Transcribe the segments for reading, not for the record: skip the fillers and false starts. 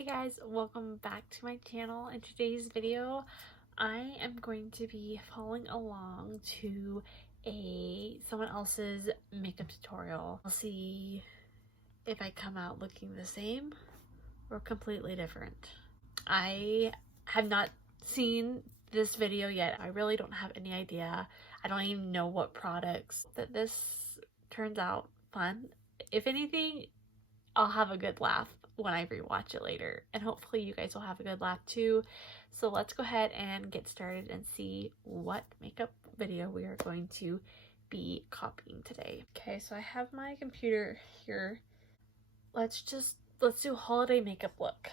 Hey guys, welcome back to my channel. In today's video, I am going to be following along to someone else's makeup tutorial. I'll see if I come out looking the same or completely different. I have not seen this video yet. I really don't have any idea. I don't even know what products that this turns out fun. If anything, I'll have a good laugh when I rewatch it later, and hopefully you guys will have a good laugh too. So let's go ahead and get started and see what makeup video we are going to be copying today. Okay, so I have my computer here. Let's do holiday makeup look.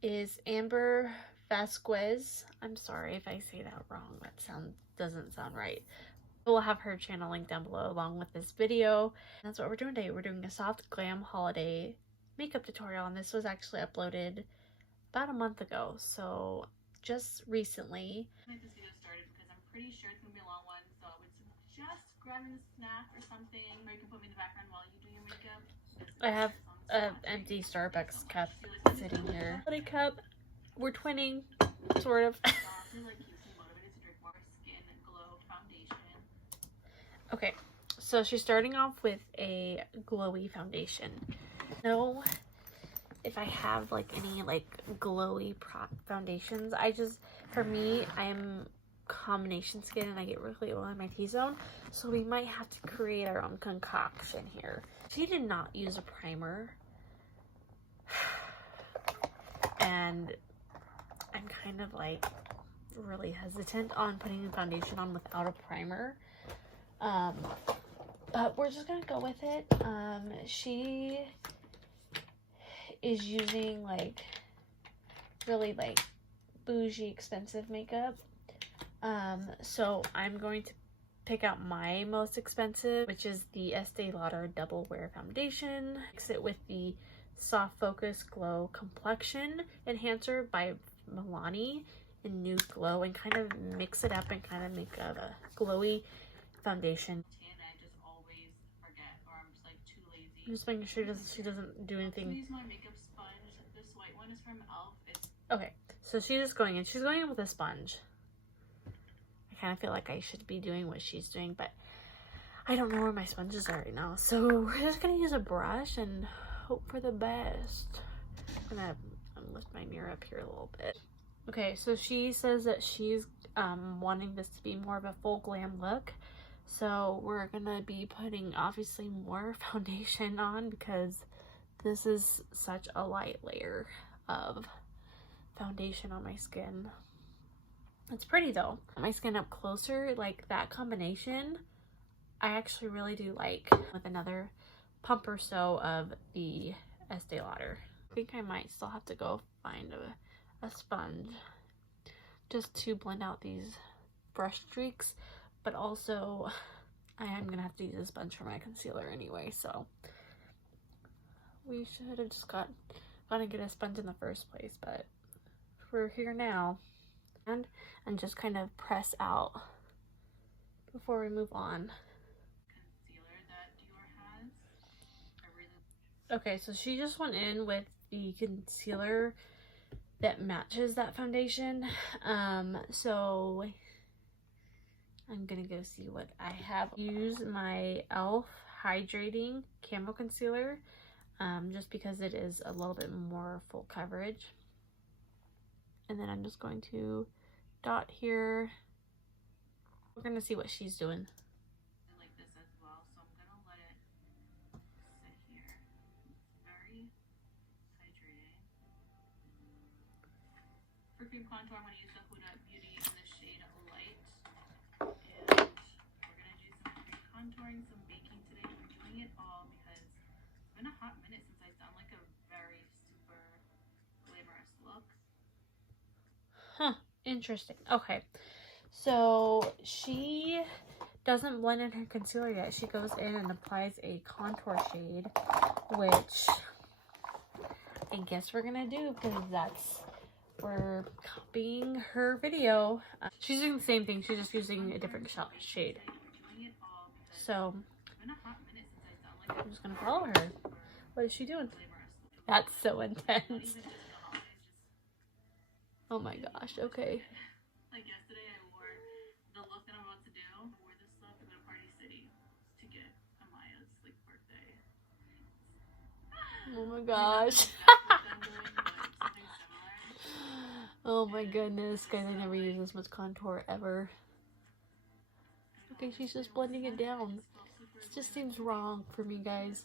Is Amber Vasquez. I'm sorry if I say that wrong. That doesn't sound right. We'll have her channel linked down below along with this video. That's what we're doing today. We're doing a soft glam holiday makeup tutorial, and this was actually uploaded about a month ago, so just recently. I'll make this video started because I'm pretty sure it's gonna be a long one, so I would suggest grabbing a snack or something, or you can put me in the background while you do your makeup. I have an empty Starbucks cup sitting here. Holiday cup. We're twinning, sort of. Okay, so she's starting off with a glowy foundation. Know if I have like any like glowy foundations. For me, I'm combination skin and I get really oily in my T-zone, so we might have to create our own concoction here. She did not use a primer, and I'm kind of like really hesitant on putting the foundation on without a primer. But we're just gonna go with it. She is using like really like bougie expensive makeup. So I'm going to pick out my most expensive, which is the Estee Lauder Double Wear Foundation. Mix it with the Soft Focus Glow Complexion Enhancer by Milani in Nude Glow, and kind of mix it up and kind of make a glowy foundation. I'm just making sure she doesn't do anything. I use my makeup sponge. This white one is from e.l.f. Okay, so she's just going in. She's going in with a sponge. I kind of feel like I should be doing what she's doing, but I don't know where my sponges are right now. So we're just gonna use a brush and hope for the best. I'm gonna lift my mirror up here a little bit. Okay, so she says that she's wanting this to be more of a full glam look. So we're gonna be putting obviously more foundation on because this is such a light layer of foundation on my skin. It's pretty though. My skin up closer, like that combination, I actually really do like, with another pump or so of the Estee Lauder. I think I might still have to go find a sponge just to blend out these brush streaks. But also, I am gonna have to use a sponge for my concealer anyway, so we should have just gone to get a sponge in the first place, but we're here now. And just kind of press out before we move on. Concealer that Dior has. Okay, so she just went in with the concealer that matches that foundation. So I'm gonna go see what I have. Use my e.l.f. Hydrating Camo Concealer, just because it is a little bit more full coverage. And then I'm just going to dot here. We're gonna see what she's doing. I like this as well, so I'm gonna let it sit here. Very hydrating. For cream contour, I'm gonna use the Huda Beauty in the shade Light. And we're gonna do some cream contouring, some baking today. We're doing it all because it's been a hot minute since I've done like a very super glamorous look. Huh, interesting. Okay, so she doesn't blend in her concealer yet. She goes in and applies a contour shade, which I guess we're gonna do because we're copying her video. She's doing the same thing, she's just using a different shade. So I'm just gonna follow her. What is she doing? That's so Not intense. even just the holidays, just Oh my gosh, okay. like yesterday I wore the look that I'm about to do. I wore this stuff to go to Party City to get Amaya's like birthday. Oh my I mean, gosh. not the exact look that I'm doing, but something similar. Oh my goodness, guys, I never used this much contour ever. Okay, she's just blending it down. It just seems wrong for me, guys.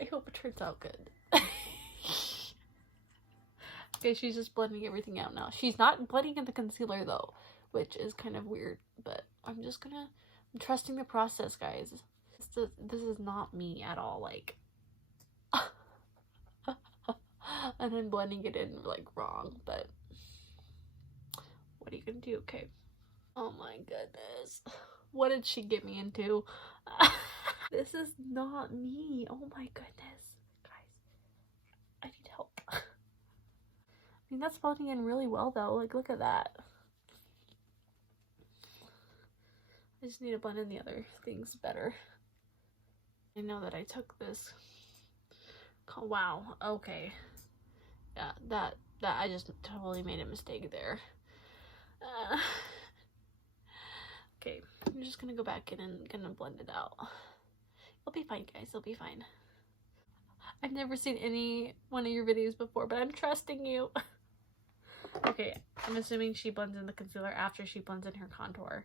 I hope it turns out good. Okay, she's just blending everything out now. She's not blending in the concealer though, which is kind of weird, but I'm trusting the process, guys. This is not me at all, like. And then blending it in like wrong, but what are you gonna do? Okay. Oh my goodness. What did she get me into? This is not me. Oh my goodness. Guys, I need help. I mean, that's blending in really well though. Like, look at that. I just need to blend in the other things better. I know that I took this. Wow. Okay. Yeah, that I just totally made a mistake there. Okay, I'm just gonna go back in and gonna blend it out. It'll be fine, guys. It'll be fine. I've never seen any one of your videos before, but I'm trusting you. Okay, I'm assuming she blends in the concealer after she blends in her contour.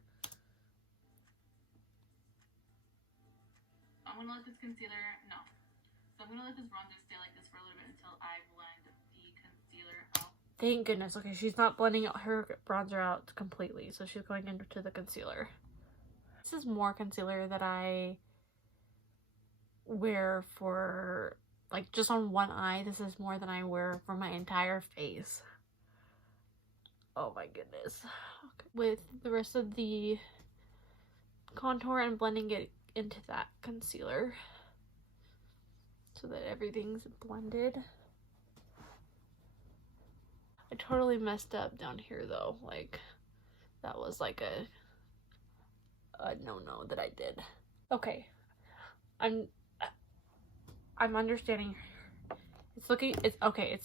I'm gonna let this concealer, no. So I'm gonna let this bronzer stay like this for a little bit until I blend the concealer out. Thank goodness. Okay, she's not blending her bronzer out completely, so she's going into the concealer. This is more concealer that I wear for, like, just on one eye. This is more than I wear for my entire face. Oh my goodness. Okay. With the rest of the contour and blending it into that concealer so that everything's blended. I totally messed up down here though. Like, that was like a no-no that I did. Okay. I'm understanding. It's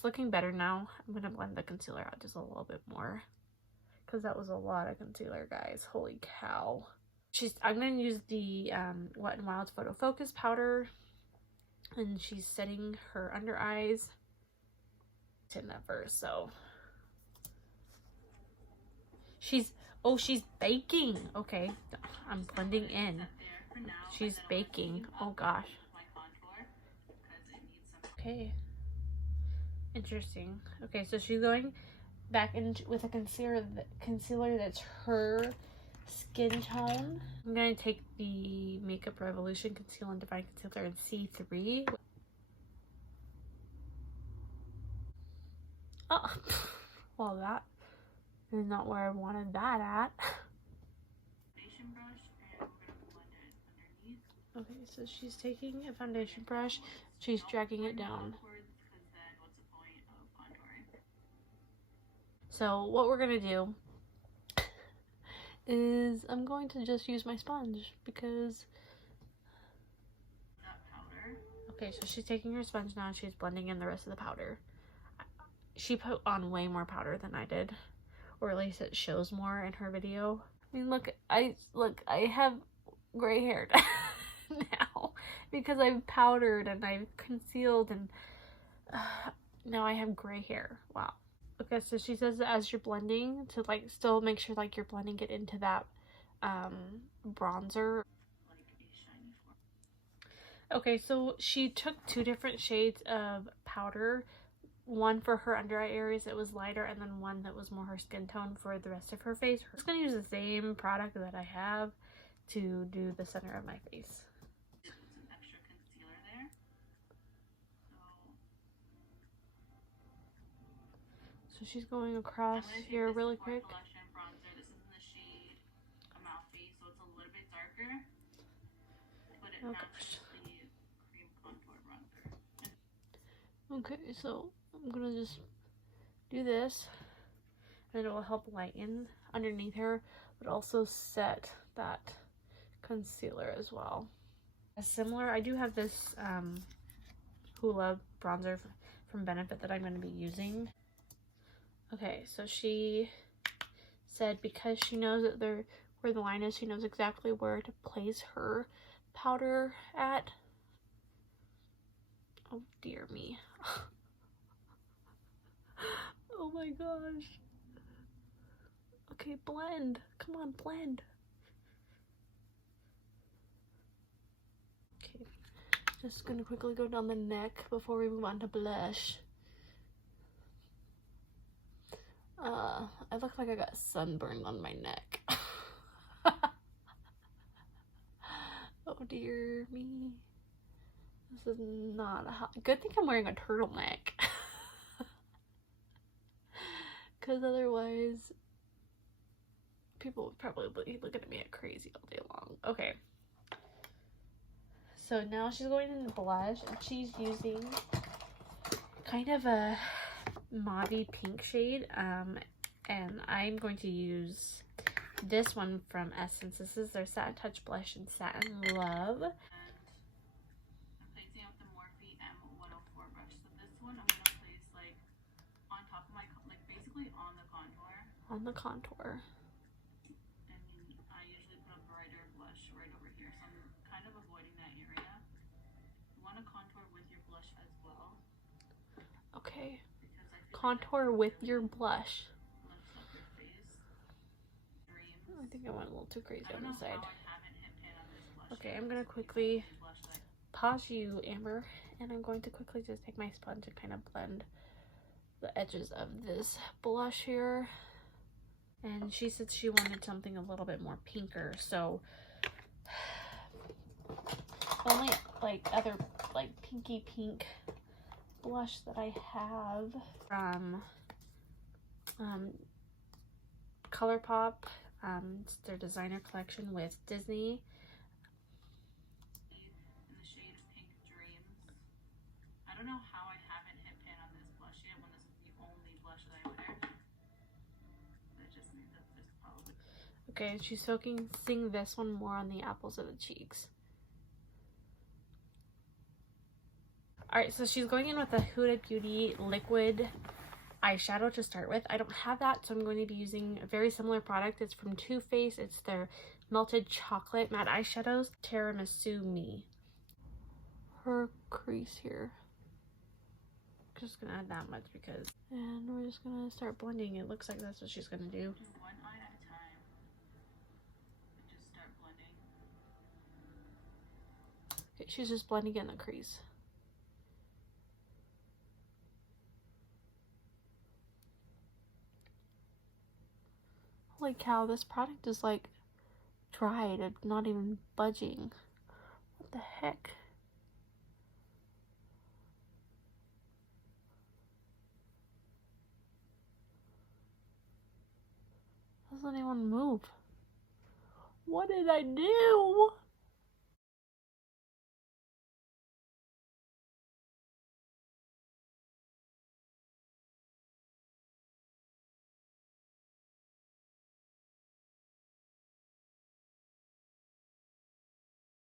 looking better now. I'm gonna blend the concealer out just a little bit more, because that was a lot of concealer, guys. Holy cow. I'm gonna use the Wet n Wild Photo Focus powder, and she's setting her under eyes. In that first, so she's baking. Okay, I'm blending in. She's baking. Oh gosh. Okay. Interesting. Okay, so she's going back in with a concealer that's her skin tone. I'm going to take the Makeup Revolution Conceal and Define Concealer in C3. Oh, well, that is not where I wanted that at. Foundation brush, and we're gonna blend it underneath. Okay, so she's taking a foundation brush, she's dragging it down. So what we're gonna do is I'm going to just use my sponge because. Okay, so she's taking her sponge now and she's blending in the rest of the powder. She put on way more powder than I did, or at least it shows more in her video. I mean, look, I have gray hair now because I've powdered and I've concealed, and now I have gray hair. Wow. Okay, so she says that as you're blending to like still make sure like you're blending it into that bronzer. Okay, so she took 2 different shades of powder. One for her under eye areas that was lighter, and then one that was more her skin tone for the rest of her face. I'm just gonna use the same product that I have to do the center of my face. Some extra concealer there. So she's going across here really quick. Bronzer. This is in the shade Amalfi, so it's a little bit darker, but it matches the cream contour bronzer. Okay, so I'm gonna just do this, and it will help lighten underneath her, but also set that concealer as well. Similar, I do have this Hoola bronzer from Benefit that I'm going to be using. Okay, so she said because she knows that where the line is, she knows exactly where to place her powder at. Oh dear me. Oh my gosh. Okay, blend. Come on, blend. Okay, just gonna quickly go down the neck before we move on to blush. I look like I got sunburned on my neck. Oh dear me. This is not a hot. Good thing I'm wearing a turtleneck. Because otherwise, people would probably be looking at me at crazy all day long. Okay. So now she's going into blush, and she's using kind of a mauve pink shade. And I'm going to use this one from Essence. This is their Satin Touch Blush in Satin Love. And I'm placing out the Morphe M104 brush. So this one I'm going to place like on top of my, like basically on the contour. On the contour. And I usually put a brighter blush right over here. So I'm kind of avoiding that area. You want to contour with your blush as well. Okay. Because I feel Contour with your blush. lifts up your face. Dreams. I think I went a little too crazy I don't on know the side. how I haven't hit pan on this blush. Okay, yet. I'm gonna This is quickly the blush that pause you, Amber, and I'm going to quickly just take my sponge and kind of blend the edges of this blush here. And she said she wanted something a little bit more pinker, so only like other like pinky pink blush that I have from ColourPop. It's their designer collection with Disney. in the shade Pink Dreams. I don't know how I haven't hit pan on this blush yet when this is the only blush that I wear. That just means that this probably. Okay, and she's focusing this one more on the apples of the cheeks. Alright, so she's going in with the Huda Beauty liquid eyeshadow to start with. I don't have that, so I'm going to be using a very similar product. It's from Too Faced. It's their Melted Chocolate Matte Eyeshadows, Tiramisu Me. Her crease here. Just gonna add that much because... And we're just gonna start blending. It looks like that's what she's gonna do. Do one eye at a time. And just start blending. Okay, she's just blending in the crease. Holy cow, this product is like dried. It's not even budging. What the heck? Doesn't anyone move? What did I do?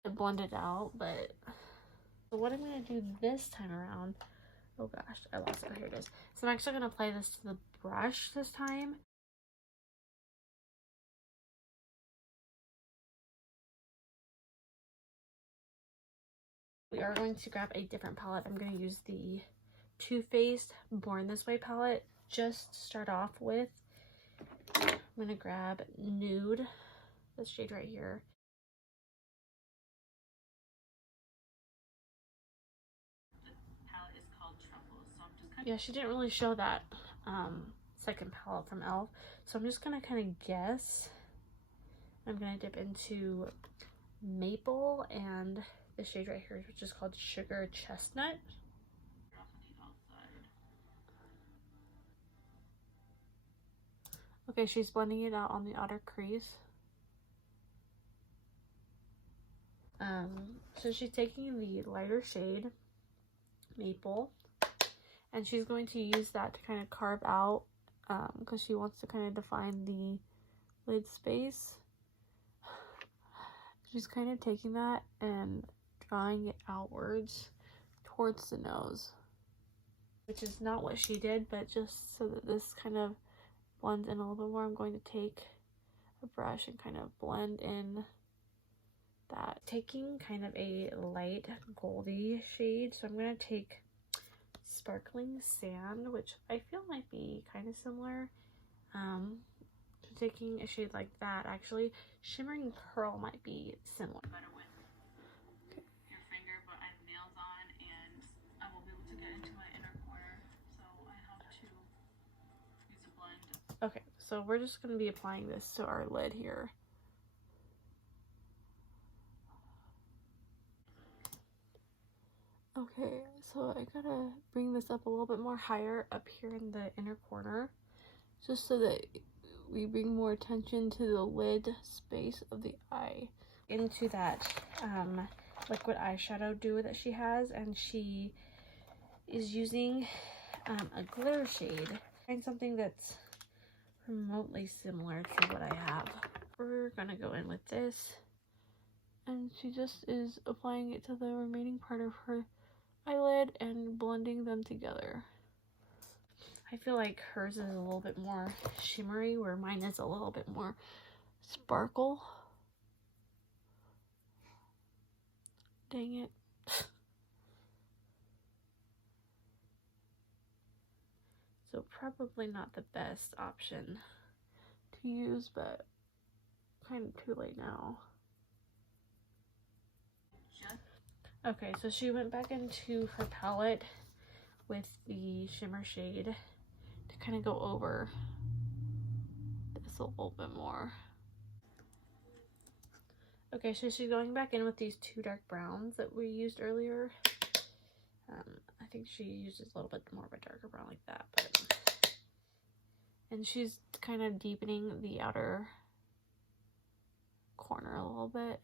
It blended out, but so what I'm gonna do this time around, oh gosh, I lost it. Here it is. So I'm actually gonna apply this to the brush this time. We are going to grab a different palette. I'm going to use the Too Faced Born This Way palette. Just to start off with, I'm going to grab Nude, this shade right here. The palette is called Truffles, so I'm just kind of... Yeah, she didn't really show that second palette from e.l.f. So I'm just going to kind of guess. I'm going to dip into Maple and the shade right here, which is called Sugar Chestnut. off on the outside. Okay, she's blending it out on the outer crease. So she's taking the lighter shade, Maple, and she's going to use that to kind of carve out, because she wants to kind of define the lid space. She's kind of taking that and drawing it outwards towards the nose, which is not what she did, but just so that this kind of blends in a little bit more, I'm going to take a brush and kind of blend in that. Taking kind of a light goldy shade, so I'm going to take Sparkling Sand, which I feel might be kind of similar. So taking a shade like that, actually, Shimmering Pearl might be similar. Better with your finger, but I have nails on and I will be able to get into my inner corner, so I have to use a blend. Okay, so we're just going to be applying this to our lid here. Okay, so I gotta bring this up a little bit more higher up here in the inner corner, just so that we bring more attention to the lid space of the eye. Into that liquid eyeshadow duo that she has, and she is using a glitter shade. Find something that's remotely similar to what I have. We're gonna go in with this, and she just is applying it to the remaining part of her eyelid and blending them together. I feel like hers is a little bit more shimmery, where mine is a little bit more sparkle. Dang it. So probably not the best option to use, but kind of too late now. Okay, so she went back into her palette with the shimmer shade to kind of go over this a little bit more. Okay, so she's going back in with these two dark browns that we used earlier. I think she uses a little bit more of a darker brown like that, but... And she's kind of deepening the outer corner a little bit.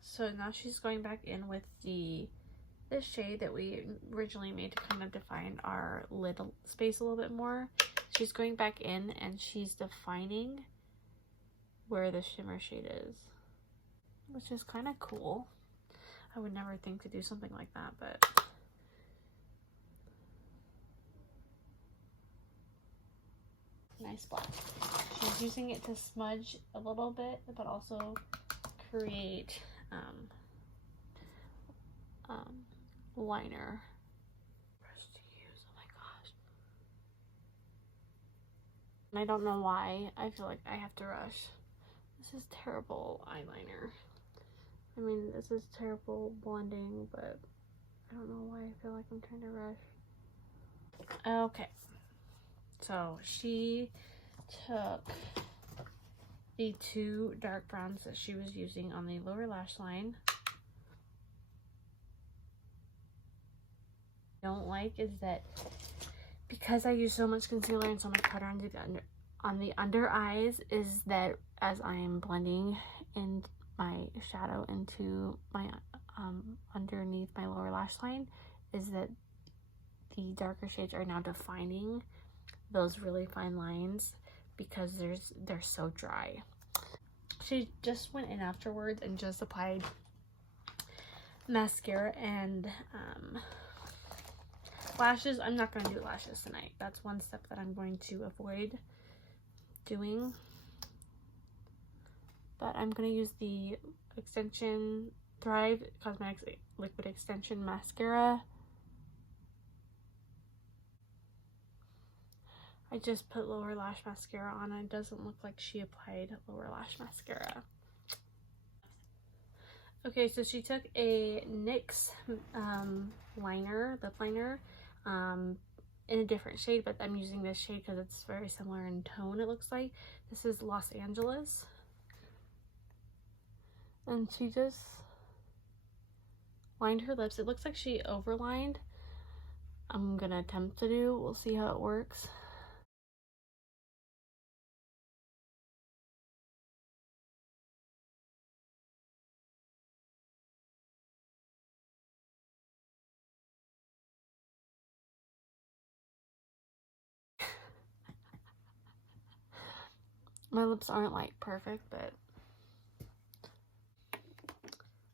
So now she's going back in with this shade that we originally made to kind of define our lid space a little bit more. She's going back in and she's defining where the shimmer shade is, which is kind of cool. I would never think to do something like that, but nice black. She's using it to smudge a little bit, but also create liner. Brush to use. Oh my gosh. And I don't know why I feel like I have to rush. This is terrible eyeliner. I mean, this is terrible blending, but I don't know why I feel like I'm trying to rush. Okay. So she took the two dark browns that she was using on the lower lash line. Don't like is that because I use so much concealer and so much powder on the under eyes, is that as I am blending in my shadow into my underneath my lower lash line, is that the darker shades are now defining those really fine lines because they're so dry. She just went in afterwards and just applied mascara and lashes. I'm not going to do lashes tonight. That's one step that I'm going to avoid doing. But I'm going to use the Thrive Cosmetics Liquid Extension Mascara. I just put lower lash mascara on and it doesn't look like she applied lower lash mascara. Okay, so she took a NYX lip liner in a different shade, but I'm using this shade because it's very similar in tone, it looks like. This is Los Angeles. And she just lined her lips. It looks like she overlined. I'm gonna attempt to do. We'll see how it works. My lips aren't like perfect, but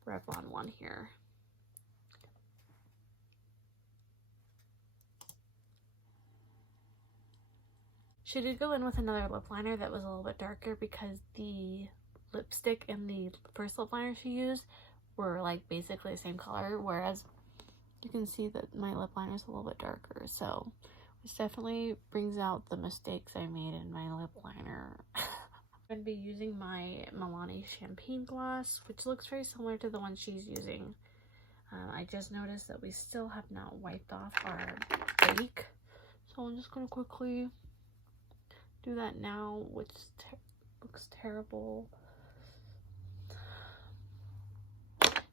Revlon one here. She did go in with another lip liner that was a little bit darker because the lipstick and the first lip liner she used were like basically the same color, whereas you can see that my lip liner is a little bit darker, so which definitely brings out the mistakes I made in my lip liner. I'm going to be using my Milani Champagne Gloss, which looks very similar to the one she's using. I just noticed that we still have not wiped off our bake, so I'm just going to quickly do that now, which looks terrible.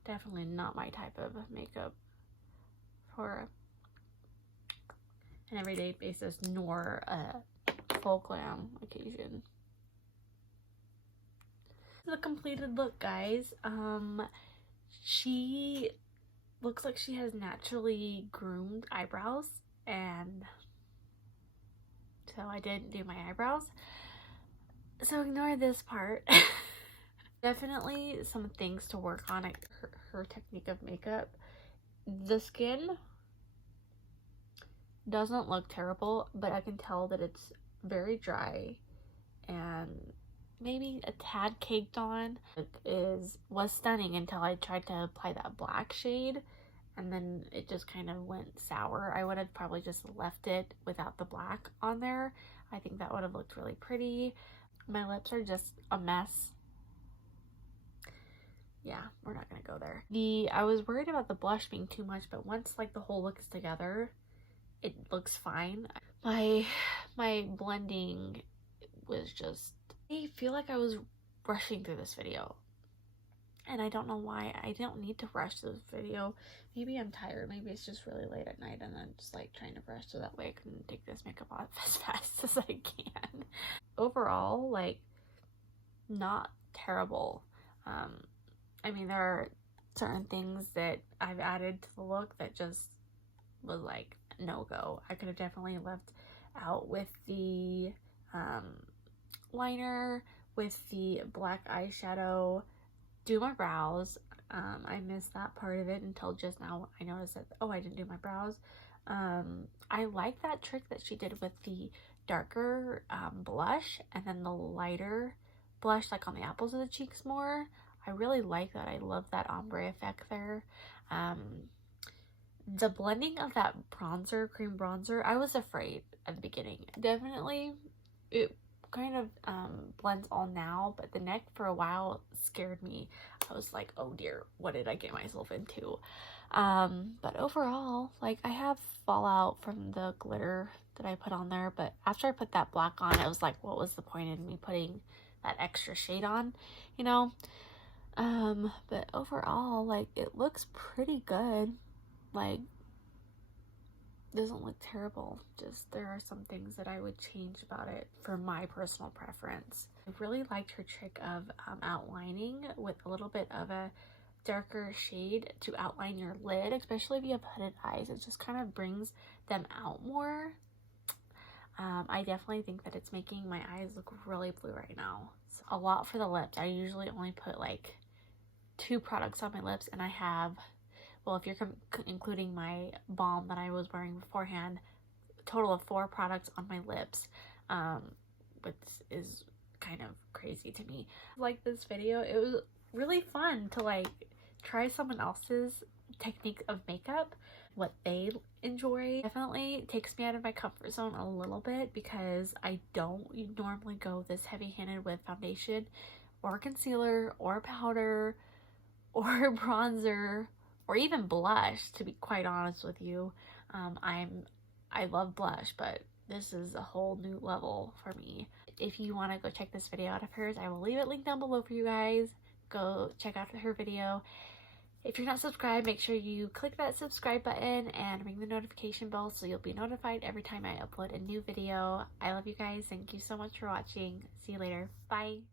Definitely not my type of makeup for an everyday basis, nor a full glam occasion. The completed look, guys. She looks like she has naturally groomed eyebrows, and so I didn't do my eyebrows, so ignore this part. Definitely some things to work on at her technique of makeup. The skin doesn't look terrible, but I can tell that it's very dry and maybe a tad caked on. It was stunning until I tried to apply that black shade, and then it just kind of went sour. I would have probably just left it without the black on there. I think that would have looked really pretty. My lips are just a mess. Yeah, we're not gonna go there. I was worried about the blush being too much, but once like the whole look is together, it looks fine. My blending was just, I feel like I was rushing through this video, and I don't know why. I don't need to rush this video. Maybe I'm tired. Maybe it's just really late at night and I'm just like trying to rush so that way I can take this makeup off as fast as I can. Overall, like, not terrible. I mean, there are certain things that I've added to the look that just was like no-go. I could have definitely left out with the liner, with the black eyeshadow, do my brows. I missed that part of it until just now. I noticed that, oh, I didn't do my brows. I like that trick that she did with the darker blush and then the lighter blush like on the apples of the cheeks more. I really like that. I love that ombre effect there. The blending of that bronzer, cream bronzer, I was afraid at the beginning. Definitely, it kind of blends all now, but the neck for a while scared me. I was like, oh dear, what did I get myself into? But overall, like, I have fallout from the glitter that I put on there, but after I put that black on, I was like, what was the point in me putting that extra shade on, you know? But overall, like, it looks pretty good. Like, doesn't look terrible. Just there are some things that I would change about it for my personal preference. I really liked her trick of outlining with a little bit of a darker shade to outline your lid, especially if you have hooded eyes. It just kind of brings them out more. I definitely think that it's making my eyes look really blue right now. It's a lot for the lips. I usually only put like 2 products on my lips, and I have, well, if you're including my balm that I was wearing beforehand, a total of 4 products on my lips, which is kind of crazy to me. Like this video, it was really fun to like try someone else's technique of makeup, what they enjoy. Definitely takes me out of my comfort zone a little bit because I don't normally go this heavy-handed with foundation or concealer or powder or bronzer or even blush, to be quite honest with you. I love blush, but this is a whole new level for me. If you want to go check this video out of hers, I will leave it linked down below for you guys. Go check out her video. If you're not subscribed, make sure you click that subscribe button and ring the notification bell so you'll be notified every time I upload a new video. I love you guys. Thank you so much for watching. See you later. Bye.